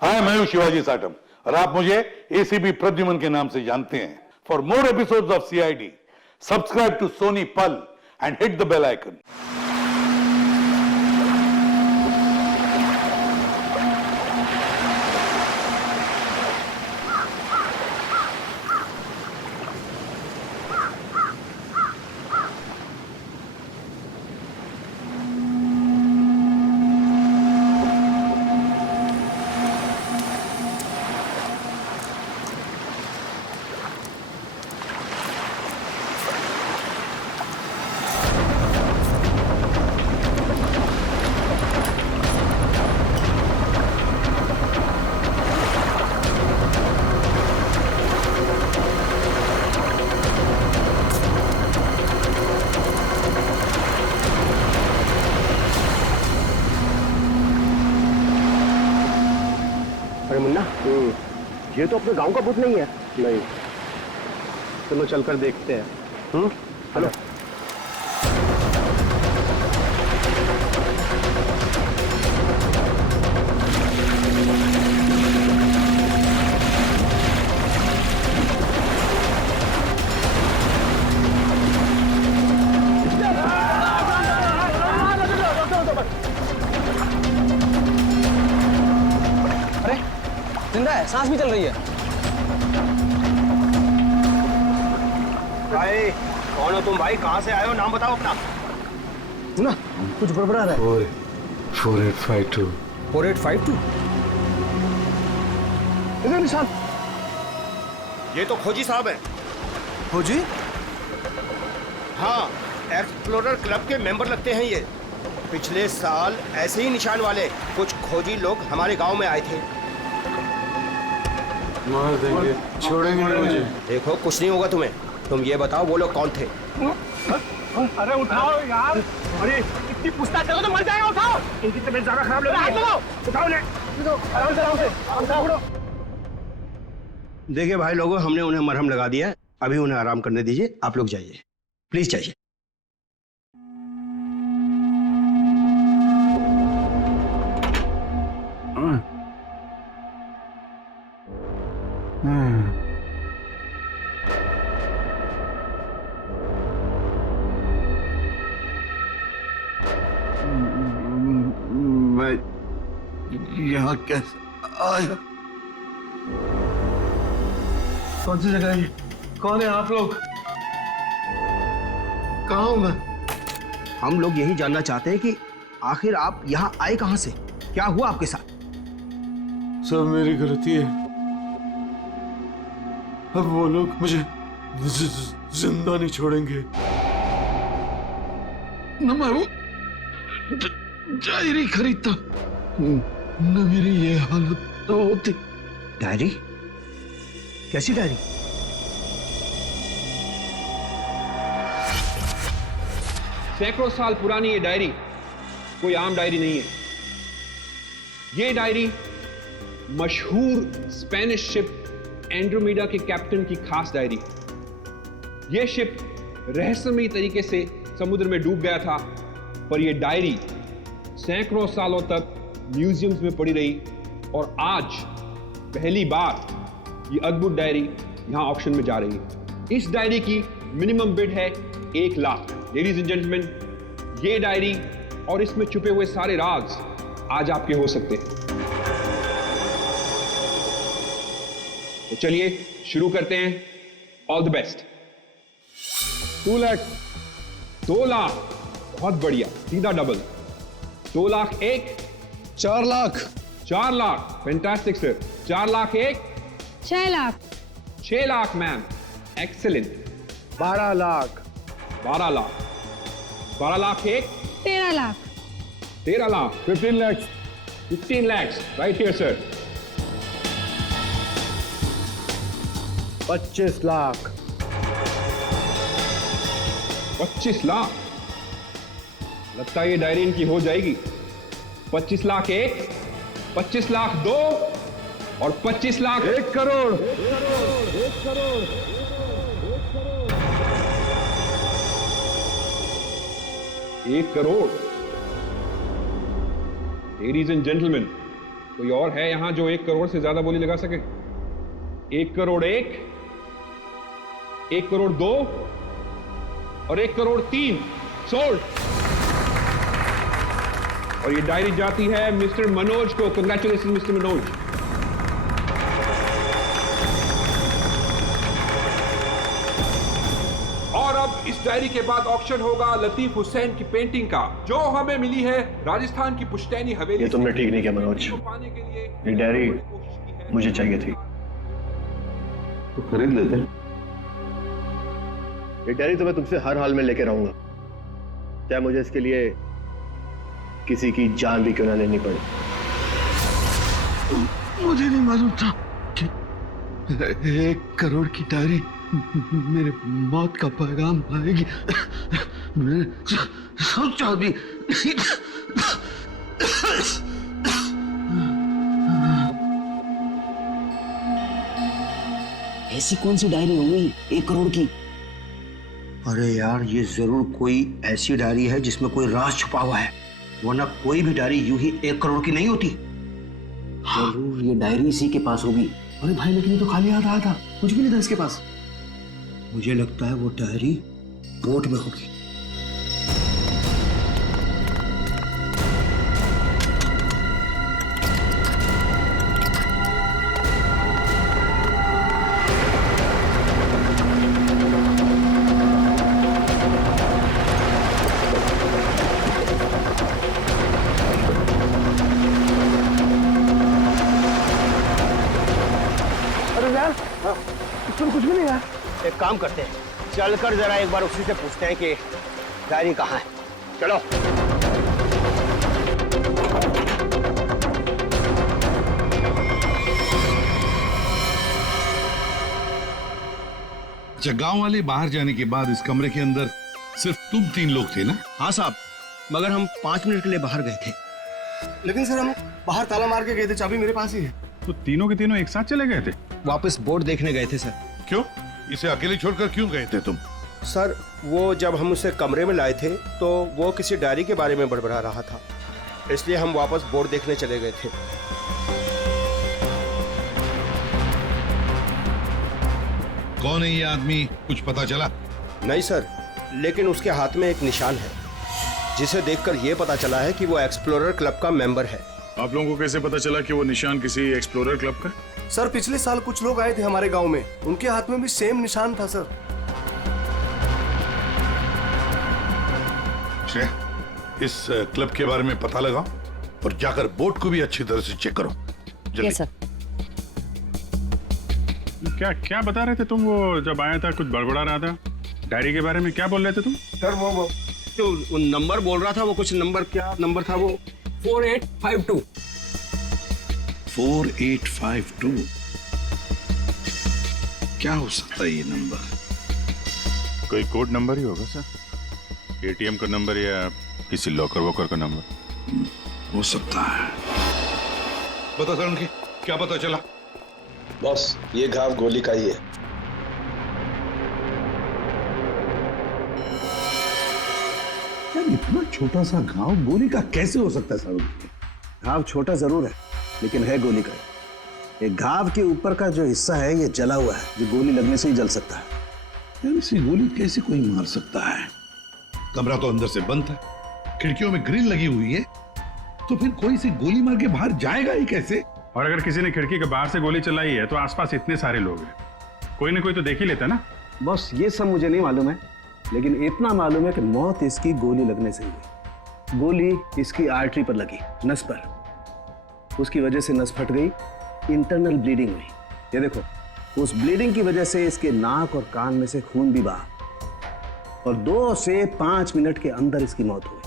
हाय, मैं हूं शिवाजी साटम और आप मुझे एसीपी प्रद्युमन के नाम से जानते हैं। For more episodes of CID, subscribe to Sony Pal and hit the bell icon. अरे मुन्ना, ये तो अपने गांव का भूत नहीं है। नहीं, चलो चलकर देखते हैं। हेलो। जिंदा है, सांस भी चल रही है। भाई कौन हो तुम? भाई कहाँ से आए हो? नाम बताओ अपना। ना कुछ गड़बड़ा रहा है। 4852 4852 इधर निशान। ये तो खोजी साहब है। खोजी? हाँ, एक्सप्लोरर क्लब के मेंबर लगते हैं ये। पिछले साल ऐसे ही निशान वाले कुछ खोजी लोग हमारे गांव में आए थे। मार देंगे, छोड़ेंगे नहीं मुझे। देखो कुछ नहीं होगा तुम्हें। तुम ये बताओ वो लोग कौन थे? अरे उठाओ यार! अरे इतनी पूछताछ करो तो मर जाएगा। उठाओ, इनकी तबीयत ज्यादा खराब लग रही है। उठाओ ने, आराम से आराम से उठाओ। देखिए भाई लोगों, हमने उन्हें मरहम लगा दिया है। अभी उन्हें आराम करने दीजिए। आप लोग जाइए, प्लीज जाइए। मैं यहाँ कैसे आया? कौन सी जगह है ये? कौन है आप लोग? कहाँ हूँ मैं? हम लोग यही जानना चाहते हैं कि आखिर आप यहाँ आए कहाँ से? क्या हुआ आपके साथ? सब मेरी गलती है। अब वो लोग मुझे जिंदा नहीं छोड़ेंगे। न मैं वो डायरी खरीदता, न मेरी ये हालत तो होती। डायरी? कैसी डायरी? सैकड़ों साल पुरानी ये डायरी कोई आम डायरी नहीं है। ये डायरी मशहूर स्पेनिश शिप एंड्रोमेडा के कैप्टन की खास डायरी है। यह शिप रहस्यमयी तरीके से समुद्र में डूब गया था, पर यह डायरी सैकड़ों सालों तक म्यूजियम्स में पड़ी रही और आज पहली बार ये अद्भुत डायरी यहां ऑक्शन में जा रही है। इस डायरी की मिनिमम बिड है 1 लाख। लेडीज एंड जेंटलमैन, ये डायरी और इसमें छुपे हुए सारे राज आज आपके हो सकते हैं। तो चलिए शुरू करते हैं। All the best. 2 lakh, 2 lakh, बहुत बढ़िया, सीधा double. 2 lakh 1, 4 lakh, 4 lakh, fantastic sir. 4 lakh 1, 6 lakh, 6 lakh ma'am, excellent. 12 lakh, 12 lakh, 12 lakh 1, 13 lakh, 13 lakh, 15 lakhs, 15 lakhs, right here sir. 25 lakh, 25 lakh, लगता है ये डायरी इनकी हो जाएगी। 25 लाख 1, 25 लाख 2 और 25 lakh 1 crore. 1 crore. Ladies and gentleman, कोई और है यहां जो 1 करोड़ से ज्यादा बोली लगा सके? 1 करोड़ 1, 1 करोड़ 2 और 1 करोड़ 3 सोल्ड। और ये डायरी जाती है मिस्टर मनोज को। Congratulation mister Manoj. और अब इस डायरी के बाद ऑक्शन होगा लतीफ हुसैन की पेंटिंग का, जो हमें मिली है राजस्थान की पुश्तैनी हवेली। ये तुमने ठीक नहीं किया मनोज। पाने के लिए ये डायरी मुझे चाहिए थी। तो खरीद लेते। ये डायरी तो मैं तुमसे हर हाल में लेके रहूंगा, चाहे मुझे इसके लिए किसी की जान भी क्यों ना लेनी पड़े। मुझे नहीं मालूम था कि 1 करोड़ की डायरी मेरे मौत का पैगाम लाएगी। मैं सोचा भी नहीं। ऐसी कौन सी डायरी हो गई 1 करोड़ की? अरे यार, ये जरूर कोई ऐसी डायरी है जिसमें कोई राज छुपा हुआ है, वरना कोई भी डायरी यूं ही 1 करोड़ की नहीं होती। जरूर ये डायरी इसी के पास होगी। अरे भाई, लेकिन ये तो खाली हाथ आया था, कुछ भी नहीं था इसके पास। मुझे लगता है वो डायरी बोट में होगी। अरे यार, इसमें कुछ भी नहीं है। एक काम करते हैं, चलकर जरा एक बार उसी से पूछते हैं कि डायरी कहाँ है। चलो। अच्छा, गांव वाले बाहर जाने के बाद इस कमरे के अंदर सिर्फ तुम 3 लोग थे ना? हाँ साहब, मगर हम 5 मिनट के लिए बाहर गए थे। लेकिन सर, हम बाहर ताला मार के गए थे, चाबी मेरे पास ही है। तो तीनों के तीनों एक साथ चले गए थे? वापस बोर्ड देखने गए थे सर। क्यों? इसे अकेले छोड़कर क्यों गए थे तुम? सर, वो जब हम उसे कमरे में लाए थे तो वो किसी डायरी के बारे में बड़बड़ा रहा था, इसलिए हम वापस बोर्ड देखने चले गए थे। कौन है ये आदमी, कुछ पता चला? नहीं सर, लेकिन उसके हाथ में एक निशान है, जिसे देखकर यह पता चला है कि वो एक्सप्लोरर क्लब का मेंबर है। आप लोगों को कैसे पता चला कि वो निशान किसी एक्सप्लोरर क्लब का? सर, पिछले साल कुछ लोग आए थे हमारे गांव में, उनके हाथ में भी सेम निशान था सर। इस क्लब के बारे में पता लगाओ और जाकर बोट को भी अच्छी तरह से चेक करो। जल्दी। सर। क्या क्या बता रहे थे तुम? वो जब आया था कुछ बड़बड़ा रहा था डायरी के बारे में, क्या बोल रहे थे तुम? सर, वो जो नंबर बोल रहा था, वो कुछ नंबर, क्या नंबर था वो? 4852। 4852 क्या हो सकता है ये नंबर? कोई कोड नंबर ही होगा सर, एटीएम का नंबर या किसी लॉकर वॉकर का नंबर हो सकता है। बता सर, उनकी क्या पता चला? बॉस, ये घाव गोली का ही है। यार, इतना छोटा सा घाव गोली का कैसे हो सकता है सर? घाव छोटा जरूर है, लेकिन है गोली का। एक घाव के ऊपर का जो हिस्सा है ये जला हुआ है, जो गोली लगने से ही जल सकता है। यार, इसे गोली कैसे कोई मार सकता है? कमरा तो अंदर से बंद है, खिड़कियों में ग्रिल लगी हुई है, तो फिर कोई से गोली मार के बाहर जाएगा ही कैसे? और अगर किसी ने खिड़की के बाहर से गोली चलाई है तो आसपास इतने सारे लोग हैं, कोई ना कोई तो देख ही लेता ना। बस ये सब मुझे नहीं मालूम है, लेकिन इतना मालूम है कि मौत इसकी गोली लगने से हुई। गोली इसकी आर्टरी पर लगी, नस पर। उसकी वजह से नस फट गई, इंटरनल ब्लीडिंग हुई। ये देखो, उस ब्लीडिंग की वजह से इसके नाक और कान में से खून भी बहा और 2 से 5 मिनट के अंदर इसकी मौत हुई।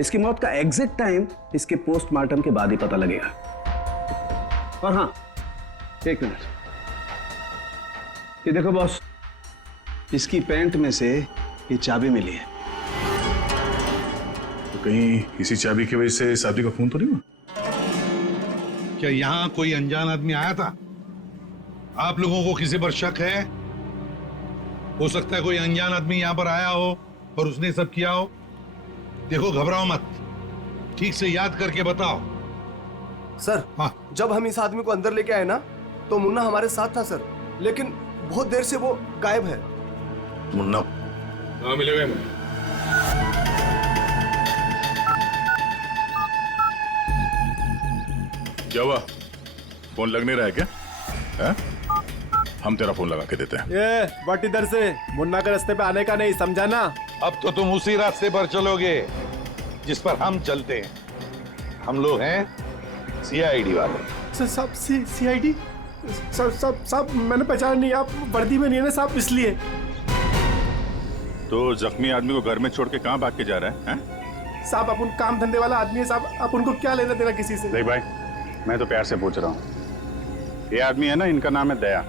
इसकी मौत का एग्जैक्ट टाइम इसके पोस्टमार्टम के बाद ही पता लगेगा। और हाँ, 1 मिनट, ये देखो बॉस, इसकी पैंट में से ये चाबी मिली है। तो कहीं इसी चाबी की वजह से शादी का खून तो नहीं हुआ? क्या यहाँ कोई अनजान आदमी आया था? आप लोगों को किसी पर शक है? हो सकता है कोई अनजान आदमी यहाँ पर आया हो और उसने सब किया हो। देखो, घबराओ मत, ठीक से याद करके बताओ। सर हाँ। जब हम इस आदमी को अंदर लेके आए ना तो मुन्ना हमारे साथ था सर, लेकिन बहुत देर से वो गायब है। मुन्ना हाँ मिलेगा मैं। क्या हुआ? फोन लग नहीं रहा है क्या? है? हम तेरा फोन लगा के देते हैं। ये बट इधर से मुन्ना के रास्ते पे आने का नहीं, समझा ना? अब तो तुम उसी रास्ते पर चलोगे जिस पर हम चलते हैं। हम लोग हैं सीआईडी वाले। साहब सीआईडी? साहब मैंने पहचान नहीं, आप वर्दी में नहीं है ना साहब, इसलिए। तो जख्मी आदमी को घर में छोड़ के कहाँ भाग के जा रहा है? साहब अपन काम धंधे वाला आदमी है साहब, आप उनको क्या लेना देना किसी से? देख भाई, मैं तो प्यार से पूछ रहा हूँ। ये आदमी है ना, इनका नाम है दया,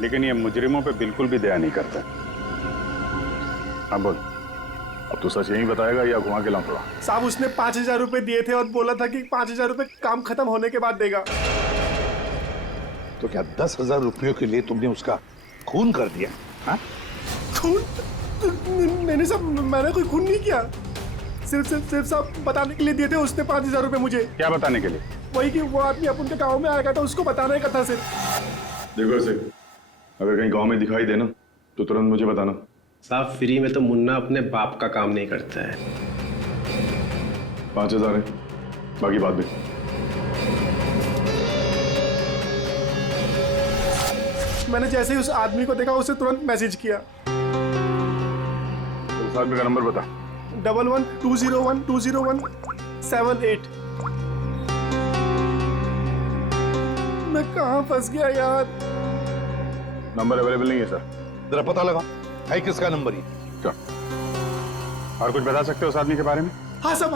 लेकिन ये मुजरिमों पे बिल्कुल भी दया नहीं करता। हाँ बोल, अब तो सच यही बताएगा या घुमा के लाऊंगा? साहब उसने 5,000 रुपए दिए थे और बोला था कि 5,000 रुपए काम खत्म होने के बाद देगा। तो क्या 10,000 रुपयों के लिए तुमने उसका खून कर दिया? हाँ? खून? नहीं साहब, मैंने कोई खून नहीं किया। सिर्फ साहब बताने के लिए दिए थे उसने 5,000 रुपए मुझे। क्या बताने के लिए? वही कि वो आदमी अपन के गाँव में आएगा था, उसको बताने का था सिर्फ। देखो इसे, अगर कहीं गांव में दिखाई देना तो तुरंत मुझे बताना। साहब फ्री में तो मुन्ना अपने बाप का काम नहीं करता है। 5,000 है, बाकी बात भी। मैंने जैसे ही उस आदमी को देखा उसे तुरंत मैसेज किया। उस आदमी का नंबर बता। 1120120178। मैं कहाँ फंस गया यार? नंबर अवेलेबल नहीं है सर। जरा पता लगा है किसका नंबर ये? क्या और कुछ बता सकते हो उस आदमी के बारे में? हाँ साहब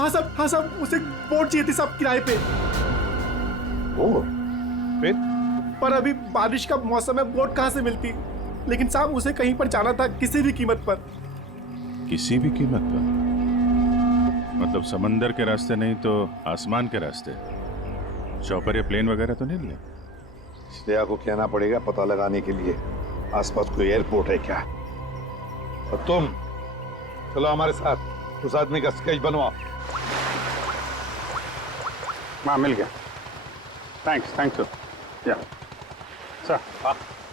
उसे बोट चाहिए थी साहब किराए पे। फिर? पर अभी बारिश का मौसम है, बोट कहाँ से मिलती? लेकिन साहब उसे कहीं पर जाना था किसी भी कीमत पर। किसी भी कीमत पर? मतलब समंदर के रास्ते नहीं तो आसमान के रास्ते? चौपर या प्लेन वगैरह तो नहीं लिया? दया को कहना पड़ेगा पता लगाने के लिए आसपास कोई एयरपोर्ट है क्या। और तुम चलो हमारे साथ, उस आदमी का स्केच बनवाओ। हाँ मिल गया। Thanks sir. या सर,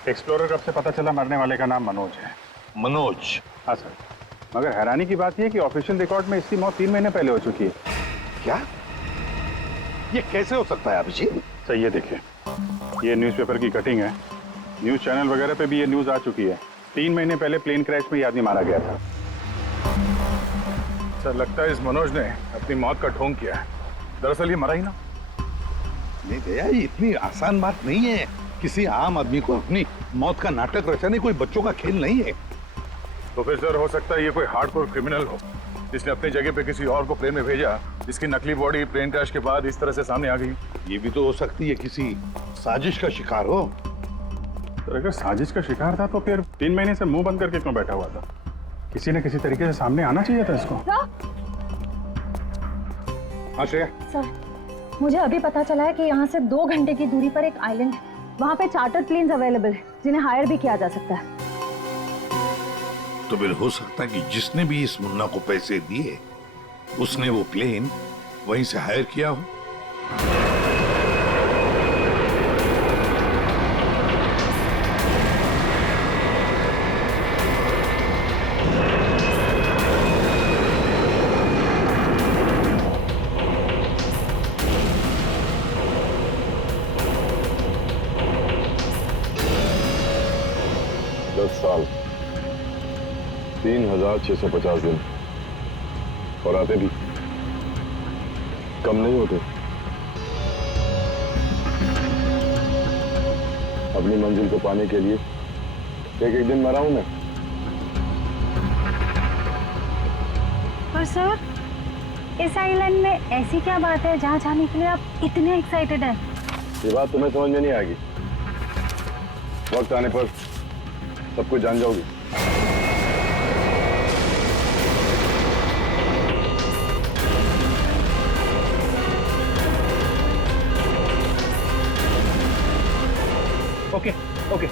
एक्सप्लोरर कब से पता चला मरने वाले का नाम मनोज है? मनोज? हाँ सर, मगर हैरानी की बात यह है कि ऑफिशियल रिकॉर्ड में इसकी मौत 3 महीने पहले हो चुकी है। क्या? ये कैसे हो सकता है अभिजीत? सर ये देखिए, ये न्यूज़पेपर की कटिंग है। न्यूज़ चैनल वगैरह पे भी ये न्यूज़ आ चुकी है। 3 महीने पहले प्लेन क्रैश में ये आदमी मारा गया था। सर लगता है इस मनोज ने अपनी मौत का ढोंग किया है। दरअसल ये मरा ही ना। नहीं दया, ये इतनी आसान बात नहीं है। किसी आम आदमी को अपनी मौत का नाटक रचाने कोई बच्चों का खेल नहीं है। तो फिर सर हो सकता है ये कोई हार्डकोर क्रिमिनल हो, जिसने अपनी जगह पे किसी और को प्लेन में भेजा, जिसकी नकली बॉडी प्लेन क्रैश के बाद इस तरह से सामने आ गई। ये भी तो हो सकती है किसी साजिश का शिकार हो। तो अगर साजिश का शिकार था तो फिर 3 महीने से मुंह बंद करके क्यों बैठा हुआ था? किसी न किसी तरीके से सामने आना चाहिए था इसको। हाँ श्रेया। सर, मुझे अभी पता चला है कि यहाँ से 2 घंटे की दूरी पर एक आइलैंड है। वहाँ पे चार्टर्ड प्लेन्स अवेलेबल है जिन्हें हायर भी किया जा सकता है। तो फिर हो सकता है कि जिसने भी इस मुन्ना को पैसे दिए उसने वो प्लेन वहीं से हायर किया हो। साल 3,650 दिन और आते भी कम नहीं होते। अपनी मंजिल को पाने के लिए एक एक दिन मरा हूं मैं। पर सर, इस आइलैंड में ऐसी क्या बात है जहाँ जाने के लिए आप इतने एक्साइटेड हैं? ये बात तुम्हें समझ में नहीं आएगी, वक्त आने पर सब कुछ जान जाओगी। ओके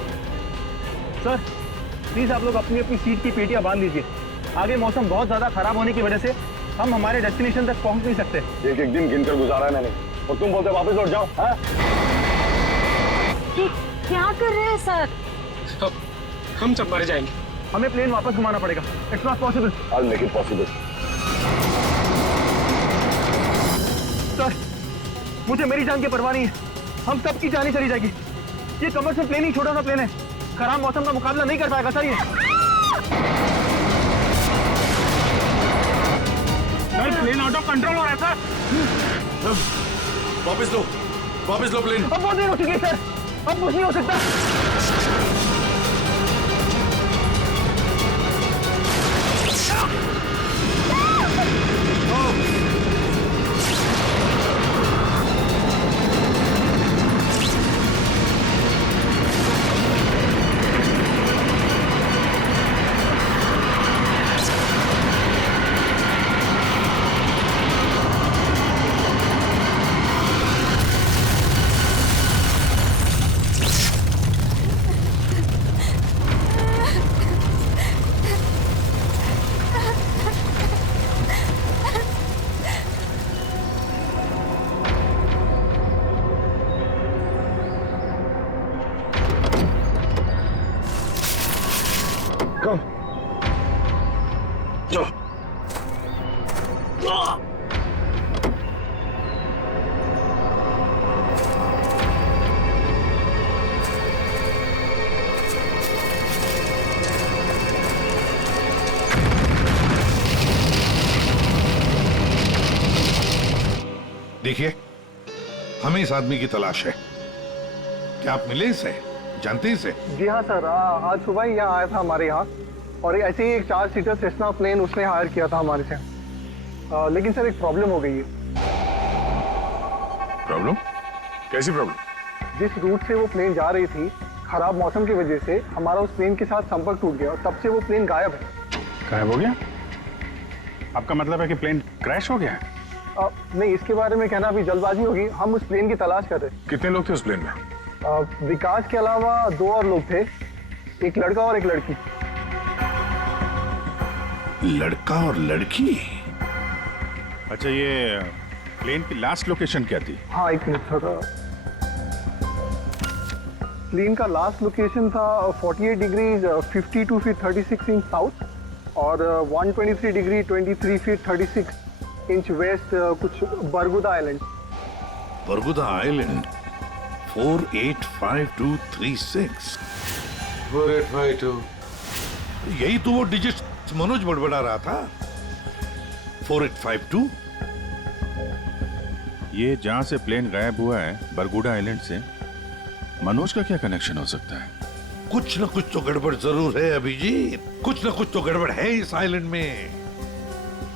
सर, प्लीज आप लोग अपनी अपनी सीट की पेटियां बांध लीजिए। आगे मौसम बहुत ज्यादा खराब होने की वजह से हम हमारे डेस्टिनेशन तक पहुंच नहीं सकते। एक एक दिन गिनकर गुजारा है मैंने, और तुम बोलते वापस लौट जाओ। हाँ? ये क्या कर रहे हैं सर? हम सब मर जाएंगे, हमें प्लेन वापस घुमाना पड़ेगा। It's not possible. I'll make it possible. Sir मुझे मेरी जान की परवाह नहीं है, हम सबकी जान ही चली जाएगी। ये कमर्शियल प्लेन ही छोटा सा प्लेन है, खराब मौसम का मुकाबला नहीं कर पाएगा सर ये। प्लेन आउट ऑफ कंट्रोल हो रहा है सर। वापस लो प्लेन। अब बहुत देर हो चुकी है सर, अब कुछ नहीं हो सकता। देखिए, हमें इस आदमी की तलाश है। क्या आप मिले इसे? जानते हैं इसे? जी हाँ सर, आज सुबह ही यहाँ आया था हमारे यहाँ, और ऐसे ही एक 4 सीटर सेस्ना प्लेन उसने हायर किया था हमारे से। लेकिन सर एक प्रॉब्लम हो गई है। प्रॉब्लम? कैसी प्रॉब्लम? जिस रूट से वो प्लेन जा रही थी, खराब मौसम की वजह से हमारा उस प्लेन के साथ संपर्क टूट गया और तब से वो प्लेन गायब है। गायब हो गया? आपका मतलब है कि प्लेन क्रैश हो गया है? नहीं, इसके बारे में कहना अभी जल्दबाजी होगी। हम उस प्लेन की तलाश कर रहे हैं। कितने लोग थे उस प्लेन में? विकास के अलावा 2 और लोग थे, एक लड़का और एक लड़की। लड़का और लड़की? अच्छा, ये प्लेन की लास्ट लोकेशन क्या थी? हाँ एक मिनट सर, प्लेन का लास्ट लोकेशन था 48 डिग्री 52 फीट 36 इंच साउथ और 123 डिग्री 23 फीट 36 इंच वेस्ट, कुछ बरगुदा आइलैंड। बरगुदा आइलैंड 485236। 4852। यही तो वो डिजिट मनोज बड़बड़ा रहा था। 4852। ये जहां से प्लेन गायब हुआ है, बरगुडा आइलैंड से, मनोज का क्या कनेक्शन हो सकता है? कुछ न कुछ तो गड़बड़ जरूर है अभिजीत, कुछ न कुछ तो गड़बड़ है इस आइलैंड में।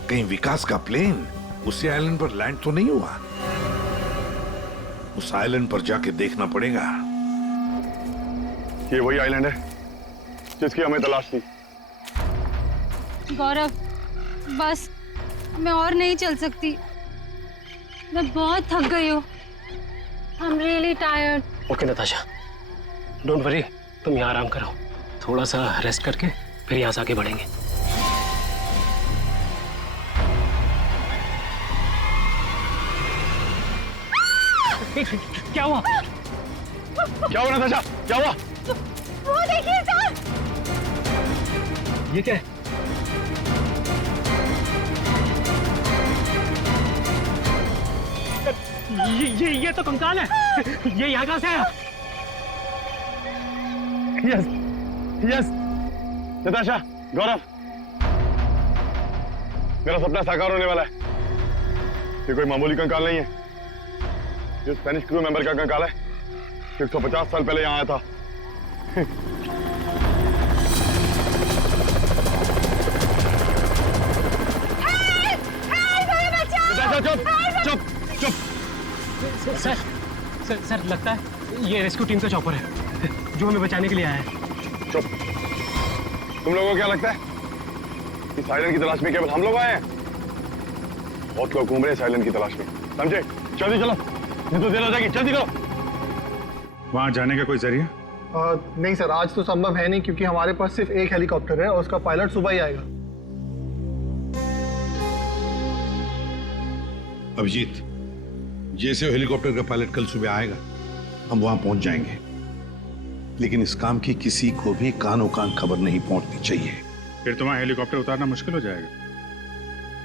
कहीं विकास का प्लेन उसी आइलैंड पर लैंड तो नहीं हुआ? उस आइलैंड पर जाके देखना पड़ेगा। ये वही आइलैंड है जिसकी हमें तलाश थी। गौरव, बस मैं और नहीं चल सकती, मैं बहुत थक गई हूँ। I'm really tired. Okay Natasha, don't worry, तुम यहाँ आराम करो, थोड़ा सा रेस्ट करके फिर यहाँ से आगे बढ़ेंगे। क्या हुआ? क्या हुआ नताशा? क्या हुआ? वो देखिए सर। ये क्या है? ये तो कंकाल है। ये यहाँ कहाँ से आया? यस यस नताशा, गौरव, मेरा सपना साकार होने वाला है। ये कोई मामूली कंकाल नहीं है, ये स्पेनिश क्रू मेंबर का कंकाल है। 150 साल पहले यहाँ आया था। चुप चुप चुप। सर लगता है ये रेस्क्यू टीम का चॉपर है जो हमें बचाने के लिए आया है। चुप। तुम लोगों को क्या लगता है इस आइलैंड की तलाश में केवल हम लोग आए हैं? बहुत लोग घूम रहे हैं इस आइलैंड की तलाश में, समझे? जल्दी चलो, नहीं तो देर हो जाएगी। जल्दी करो। वहां जाने का कोई जरिया? नहीं सर, आज तो संभव है नहीं क्योंकि हमारे पास सिर्फ एक हेलीकॉप्टर है और उसका पायलट सुबह ही आएगा। अभिजीत, जैसे हेलीकॉप्टर का पायलट कल सुबह आएगा हम वहां पहुंच जाएंगे, लेकिन इस काम की किसी को भी कानो कान खबर नहीं पहुंचनी चाहिए। फिर तुम्हारा हेलीकॉप्टर उतारना मुश्किल हो जाएगा,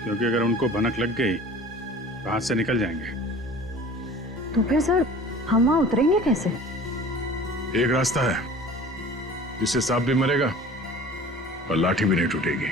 क्योंकि अगर उनको भनक लग गई तो हाथ से निकल जाएंगे। तो फिर सर हम वहाँ उतरेंगे कैसे? एक रास्ता है जिससे सांप भी मरेगा और लाठी भी नहीं टूटेगी।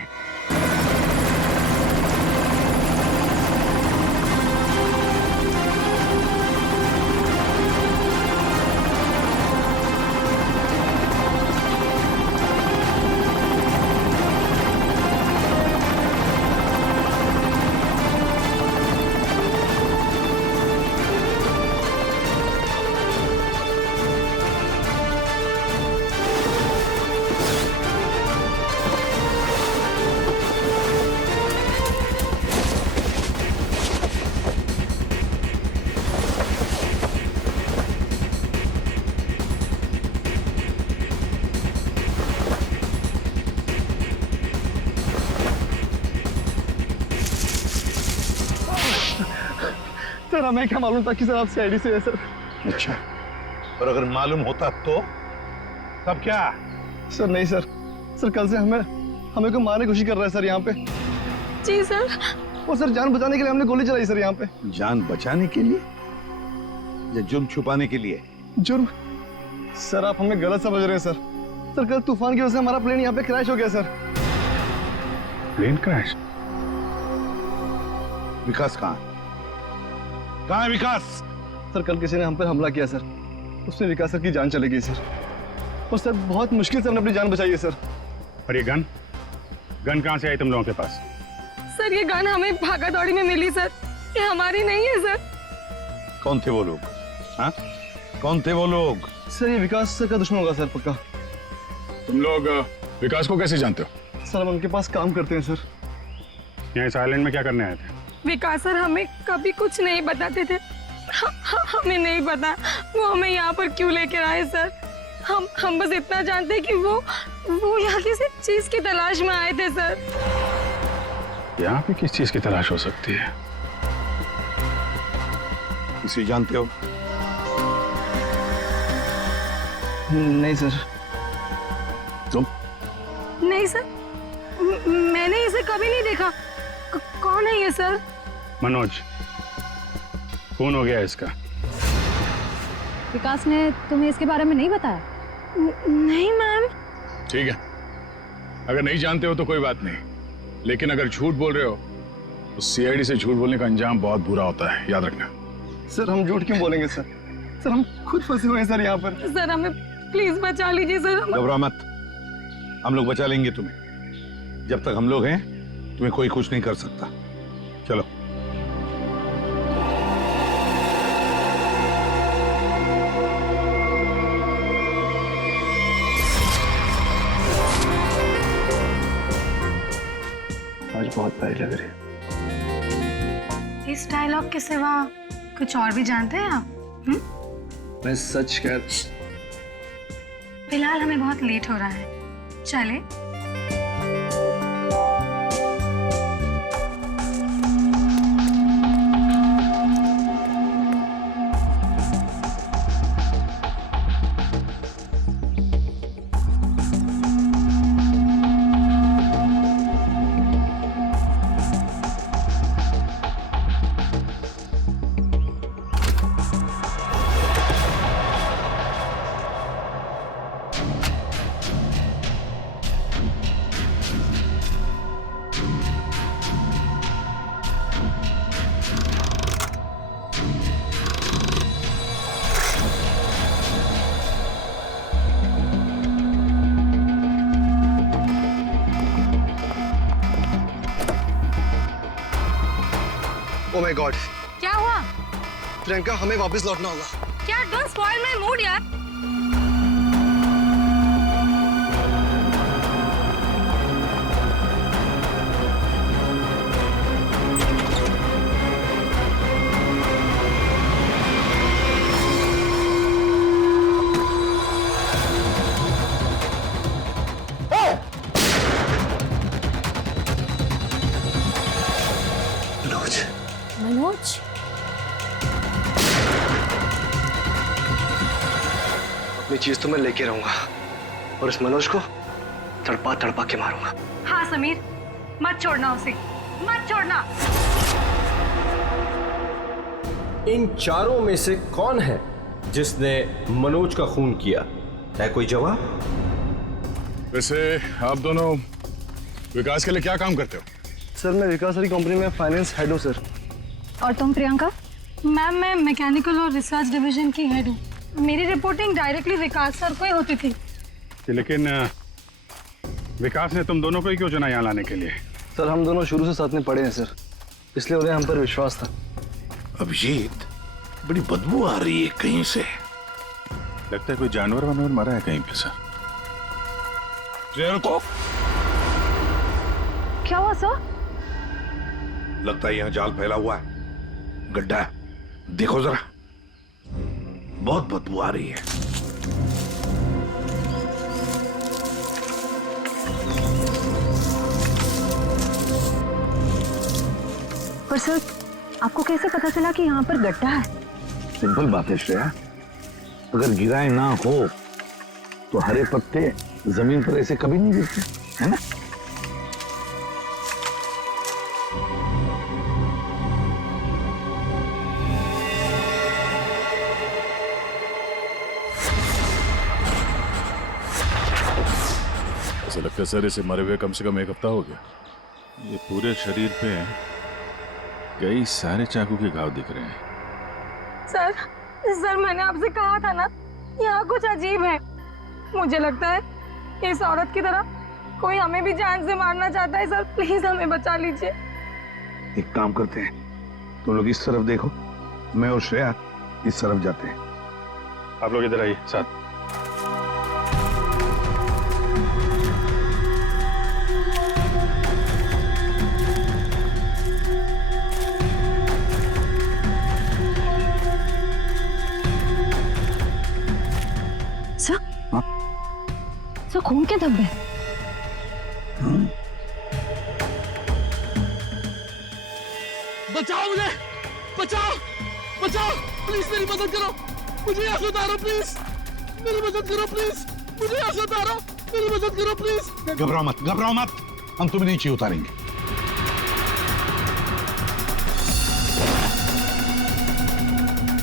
सर हमें क्या मालूम था कि सर आप सीआईडी से है सर। अच्छा, और अगर मालूम होता तो तब क्या? सर नहीं सर, सर कल से हमें को मारने की कोशिश कर रहा है सर यहाँ पे। जी सर। और सर जान बचाने के लिए हमने गोली चलाई सर यहाँ पे। जान बचाने के लिए या जुर्म छुपाने के लिए? जुर्म? सर आप हमें गलत समझ रहे हैं सर। सर कल तूफान की वजह से हमारा प्लेन यहाँ पे क्रैश हो गया सर। Plane crash? विकास कहाँ है विकास? सर कल किसी ने हम पर हमला किया सर, उसमें विकास सर की जान चली गई सर। और सर बहुत मुश्किल से हमने अपनी जान बचाई है सर। और ये गन कहाँ से आई तुम लोगों के पास? सर ये गन हमें भागा दौड़ी में मिली सर, ये हमारी नहीं है सर। कौन थे वो लोग? हाँ, कौन थे वो लोग? सर ये विकास सर का दुश्मन होगा सर पक्का। तुम लोग विकास को कैसे जानते हो? सर हम उनके पास काम करते हैं सर। यहाँ इस आइलैंड में क्या करने आए थे? विकास सर हमें कभी कुछ नहीं बताते थे, हमें नहीं पता वो हमें यहाँ पर क्यों लेकर आए सर। हम बस इतना जानते हैं कि वो यहाँ किसी चीज की तलाश में आए थे सर। यहाँ पे किस चीज की तलाश हो सकती है? इसे जानते हो? नहीं सर। तुम? नहीं सर, मैंने इसे कभी नहीं देखा। कौन है ये सर? मनोज, खून हो गया इसका। विकास ने तुम्हें इसके बारे में नहीं बताया? नहीं मैम। ठीक है, अगर नहीं जानते हो तो कोई बात नहीं, लेकिन अगर झूठ बोल रहे हो तो सीआईडी से झूठ बोलने का अंजाम बहुत बुरा होता है, याद रखना। सर हम झूठ क्यों बोलेंगे सर? सर हम खुद फंसे हुए हैं सर यहाँ पर। सर हमें प्लीज बचा लीजिए सर। घबरा मत, हम लोग बचा लेंगे तुम्हें। जब तक हम लोग हैं तुम्हें कोई कुछ नहीं कर सकता। चलो। आज बहुत प्यारी लग रही है। इस डायलॉग के सिवा कुछ और भी जानते हैं आप? मैं सच कह। फिलहाल हमें बहुत लेट हो रहा है, चले? Oh my God. क्या हुआ? प्रियंका हमें वापस लौटना होगा। क्या? डोंट स्पॉइल माय मूड यार। मनोज, अपनी चीज तो मैं लेके रहूंगा और इस मनोज को तड़पा तड़पा के मारूंगा। हाँ समीर, मत छोड़ना उसे, मत छोड़ना। इन चारों में से कौन है जिसने मनोज का खून किया? है कोई जवाब? वैसे आप दोनों विकास के लिए क्या काम करते हो? सर मैं विकास वाली कंपनी में फाइनेंस हेड हूँ सर। और तुम प्रियंका? मैम मैं मैकेनिकल और रिसर्च डिवीजन की हेड हूँ। मेरी रिपोर्टिंग डायरेक्टली विकास सर को ही होती थी। लेकिन विकास ने तुम दोनों को ही क्यों चुना यहाँ लाने के लिए? सर हम दोनों शुरू से साथ में पढ़े हैं सर, इसलिए उन्हें हम पर विश्वास था। अभिजीत, बड़ी बदबू आ रही है कहीं से। लगता है कोई जानवर वानवर मरा है कहीं पे सर। को क्या हुआ सर? लगता है यहाँ जाल फैला हुआ है, गड्ढा है। देखो जरा, बहुत बदबू आ रही है। पर सर आपको कैसे पता चला कि यहाँ पर गड्ढा है? सिंपल बात है श्रेया, अगर गिराए ना हो तो हरे पत्ते जमीन पर ऐसे कभी नहीं गिरते, है ना? ऐसा लगता है सर इसे मरे हुए कम से कम 1 हफ्ता हो गया। ये पूरे शरीर पे कई सारे चाकू के घाव दिख रहे हैं। सर मैंने आपसे कहा था ना, यहाँ कुछ अजीब है। मुझे लगता है इस औरत की तरह कोई हमें भी जान से मारना चाहता है। सर प्लीज हमें बचा लीजिए। एक काम करते हैं, तुम लोग इस तरफ देखो, मैं और श्रेया इस तरफ जाते हैं। आप लोग इधर आइए साथ। सर खून के धब्बे। बचाओ मुझे, बचाओ बचाओ, प्लीज मेरी मदद करो, मुझे यहाँ से उतारो प्लीज, मेरी मदद करो प्लीज, मुझे यहाँ से उतारो, मेरी मदद करो प्लीज। घबराओ मत, घबराओ मत, हम तुम्हें नीचे उतारेंगे।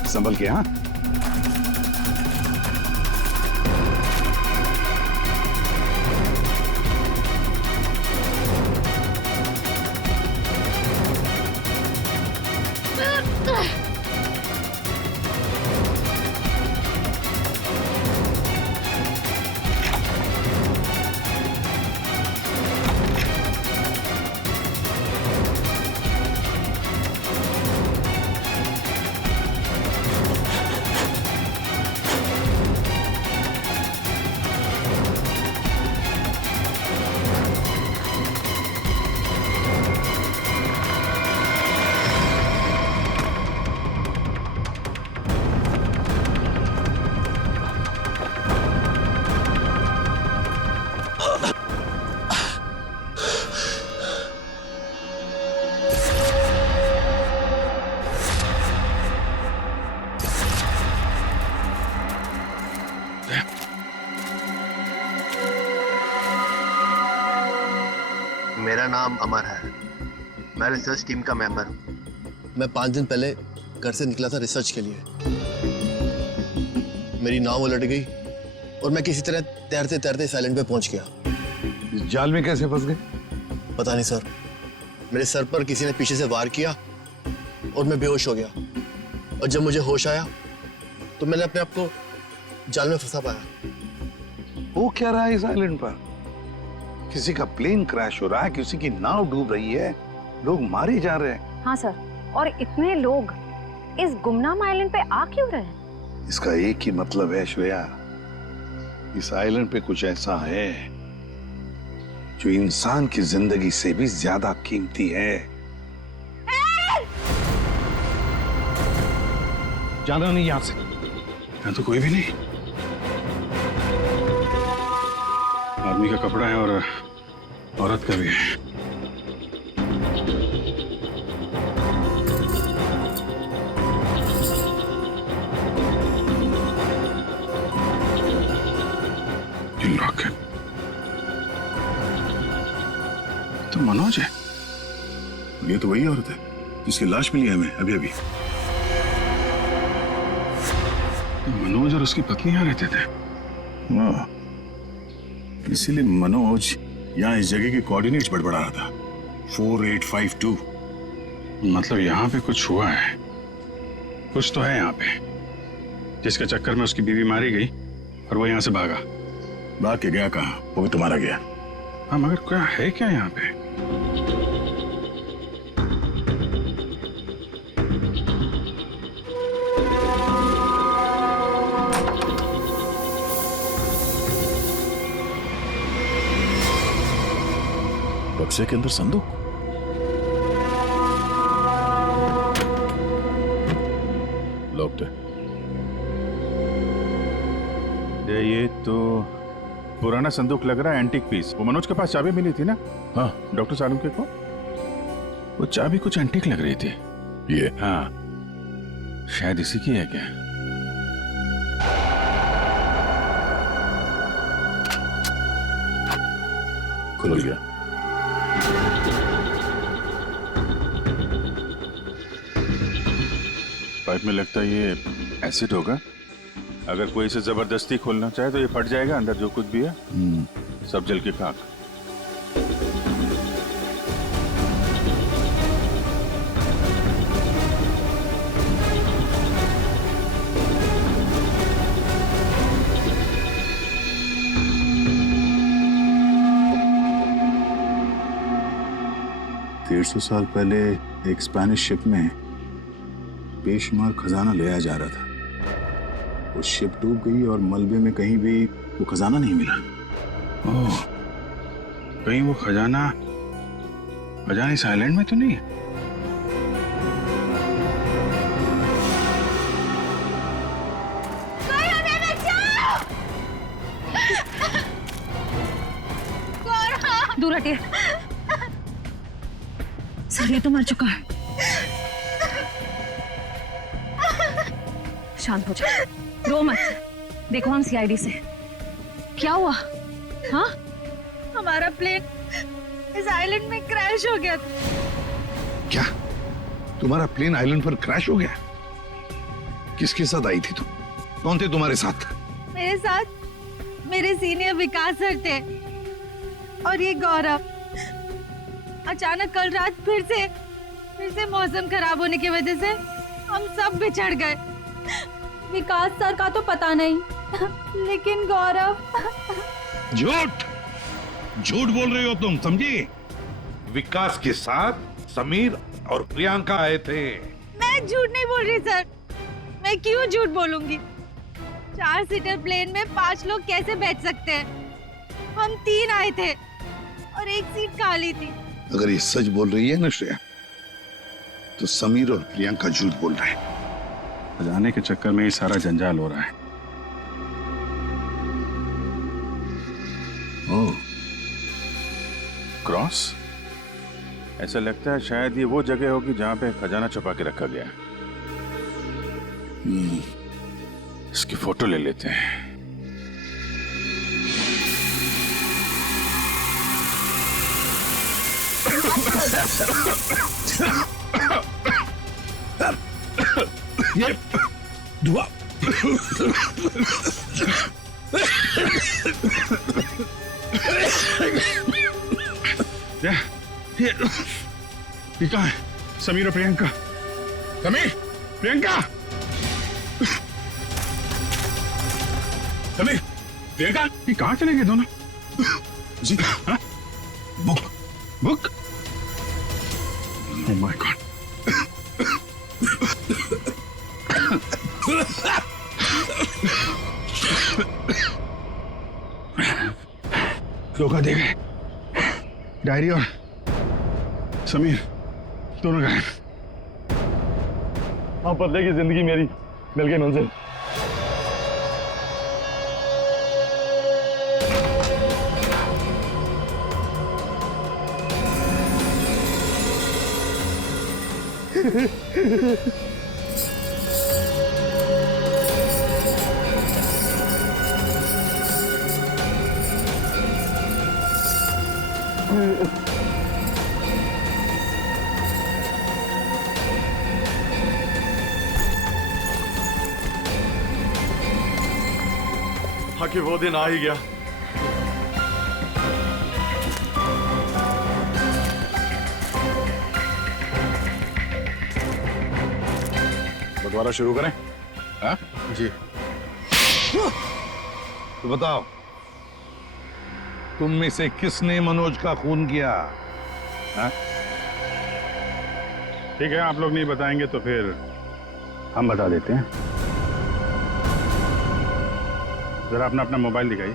संभल के। हाँ मेरा नाम अमर है, मैं रिसर्च टीम का मेंबर हूँ। मैं 5 दिन पहले घर से निकला था रिसर्च के लिए। मेरी नाव उलट गई और मैं किसी तरह तैरते तैरते इस आइलैंड पे पहुंच गया। इस जाल में कैसे फंस गए? पता नहीं सर, मेरे सर पर किसी ने पीछे से वार किया और मैं बेहोश हो गया। और जब मुझे होश आया तो मैंने अपने आप को जाल में फंसा पाया। वो क्या रहा है इस आइलैंड पर? किसी का प्लेन क्रैश हो रहा है, किसी की नाव डूब रही है, लोग मारे जा रहे हैं। हाँ सर, और इतने लोग इस गुमनाम आइलैंड पे आ क्यों रहे हैं? इसका एक ही मतलब है श्रेया, इस आइलैंड पे कुछ ऐसा है जो इंसान की जिंदगी से भी ज्यादा कीमती है। जाना नहीं यहां से। यहाँ तो कोई भी नहीं। आदमी का कपड़ा है और औरत का भी है। मनोज है? ये तो वही औरत है जिसकी लाश मिली है हमें अभी अभी। मनोज और उसकी पत्नी यहाँ रहते थे। हाँ, इसीलिए मनोज यहाँ इस जगह के कोऑर्डिनेट्स बड़बड़ा रहा था। 4852। मतलब यहाँ पे कुछ हुआ है, कुछ तो है यहाँ पे, जिसके चक्कर में उसकी बीवी मारी गई और वो यहाँ से भागा। भाग के गया कहाँ? वो भी तुम्हारा गया। हाँ, मगर क्या है क्या यहाँ पे? बक्से के अंदर संदूक। लॉक्ड है। ये तो पुराना संदूक लग रहा है, एंटीक पीस। वो मनोज के पास चाबी मिली थी ना? हाँ, डॉक्टर सालुंके को वो चाबी कुछ एंटीक लग रही थी। ये हाँ, शायद इसी की है क्या? खुल गया। पाइप में लगता है ये एसिड होगा। अगर कोई इसे जबरदस्ती खोलना चाहे तो ये फट जाएगा। अंदर जो कुछ भी है सब जल के खाक। सौ साल पहले एक स्पेनिश शिप में बेशुमार खजाना ले आया जा रहा था। वो शिप डूब गई और मलबे में कहीं भी वो खजाना नहीं मिला। ओह, कहीं वो खजाना इस आइलैंड में तो नहीं है? दूर हटिए। सर, ये तो मर चुका है। शांत हो जाओ, रो मत। देखो हम सीआईडी से। क्या हुआ? हाँ, हमारा प्लेन इस आइलैंड में क्रैश हो गया। क्या तुम्हारा प्लेन आइलैंड पर क्रैश हो गया? किसके साथ आई थी तुम? कौन थे तुम्हारे साथ? मेरे साथ मेरे सीनियर विकास सर थे और ये गौरव। अचानक कल रात फिर से मौसम खराब होने की वजह से हम सब बिछड़ गए। विकास सर का तो पता नहीं, लेकिन गौरव। झूठ बोल रही हो तुम, समझी? विकास के साथ समीर और प्रियंका आए थे। मैं झूठ नहीं बोल रही सर। मैं क्यों झूठ बोलूंगी? 4 सीटर प्लेन में 5 लोग कैसे बैठ सकते हैं? हम 3 आए थे और एक सीट खाली थी। अगर ये सच बोल रही है ना श्रेया, तो समीर और प्रियंका झूठ बोल रहे हैं। खजाने के चक्कर में ये सारा जंजाल हो रहा है। ओह, क्रॉस? ऐसा लगता है शायद ये वो जगह होगी जहां पे खजाना छुपा के रखा गया। इसकी फोटो ले लेते हैं। ये धुआं ये कहाँ है? समीर और प्रियंका। समीर, प्रियंका, समीर, प्रियंका, ये कहाँ चले गए दोनों? जी, हाँ? बुक? Oh my God. धोखा दे गए। डायरी और समीर दोनों गायब। हाँ, बदले की जिंदगी मेरी मिल गई मंजिल। आखिर वो दिन आ ही गया। बंटवारा शुरू करें? हाँ? जी। तो बताओ, तुम में से किसने मनोज का खून किया? हाँ? ठीक है, आप लोग नहीं बताएंगे तो फिर हम बता देते हैं। जरा अपना अपना मोबाइल दिखाइए।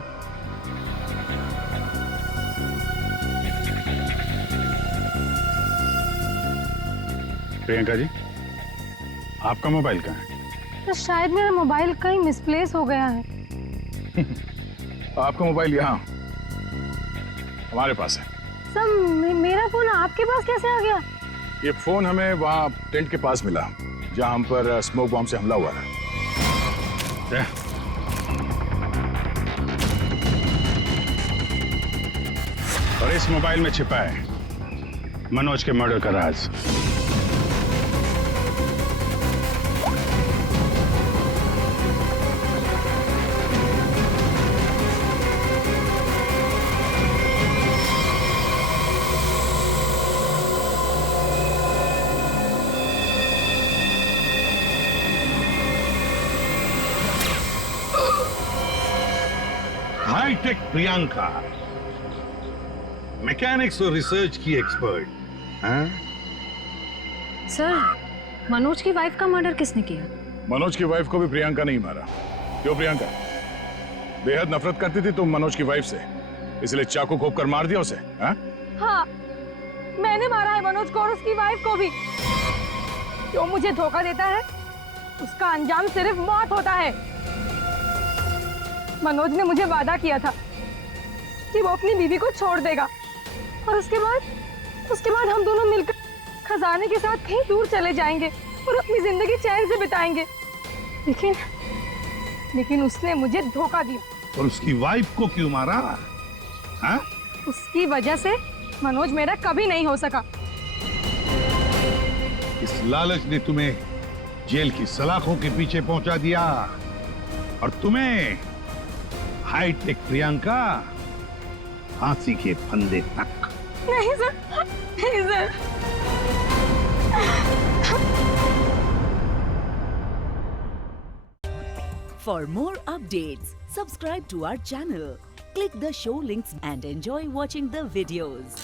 प्रियंका जी, आपका मोबाइल कहाँ है? तो शायद मेरा मोबाइल कहीं मिसप्लेस हो गया है। आपका मोबाइल यहाँ हमारे पास है। सर मेरा फोन आपके पास कैसे आ गया? ये फोन हमें वहाँ टेंट के पास मिला जहाँ हम पर स्मोक बॉम्ब से हमला हुआ था। और इस मोबाइल में छिपा है मनोज के मर्डर का राज। हाईटेक प्रियंका, मैकेनिक्स और रिसर्च की एक्सपर्ट। हाँ? सर मनोज की वाइफ का मर्डर किसने किया? मनोज की वाइफ को भी प्रियंका नहीं मारा। क्यों प्रियंका? बेहद नफरत करती थी तुम मनोज की वाइफ से, इसलिए चाकू घोंप कर मार दिया उसे? हाँ? हाँ, मैंने मारा है मनोज को और उसकी वाइफ को भी। जो मुझे धोखा देता है उसका अंजाम सिर्फ मौत होता है। मनोज ने मुझे वादा किया था कि वो अपनी बीवी को छोड़ देगा और उसके बाद हम दोनों मिलकर खजाने के साथ कहीं दूर चले जाएंगे और अपनी जिंदगी चैन से बिताएंगे। लेकिन उसने मुझे धोखा दिया। और उसकी वाइफ को क्यों मारा? हाँ? उसकी वजह से मनोज मेरा कभी नहीं हो सका। इस लालच ने तुम्हें जेल की सलाखों के पीछे पहुंचा दिया और तुम्हें हाईटेक प्रियंका फांसी के फंदे तक। नहीं सर, नहीं sir. For more updates, subscribe to our channel, click the show links and enjoy watching the videos.